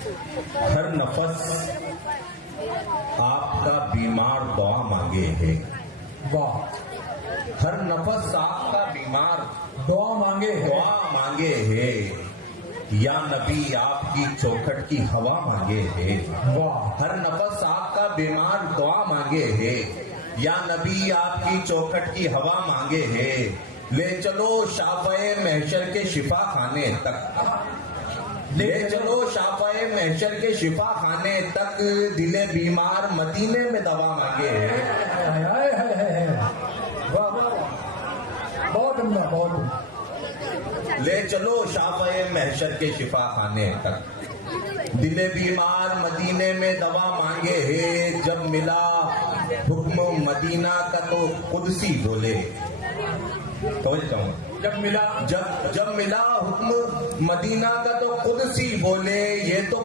हर नफस आपका बीमार दुआ मांगे है। वाह, हर नफस आपका बीमार दुआ मांगे है। दुआ मांगे है। या नबी आपकी चौखट की हवा मांगे है। वाह, हर नफस आपका बीमार दुआ मांगे है। या नबी आपकी चौखट की हवा मांगे है। ले चलो शाफ़े महशर के शिफा खाने तक, ले चलो शाफ़े महशर के शिफा खाने तक, दिले बीमार मदीने में दवा मांगे है। वाह वाह, बहुत उम्दा, बहुत उम्दा। ले चलो शाफ़े महशर के शिफा खाने तक, दिले बीमार मदीने में दवा मांगे है। जब मिला हुक्म मदीना का तो कुदसी बोले, जब मिला जब मिला हुक्म मदीना का तो कुदसी बोले, ये तो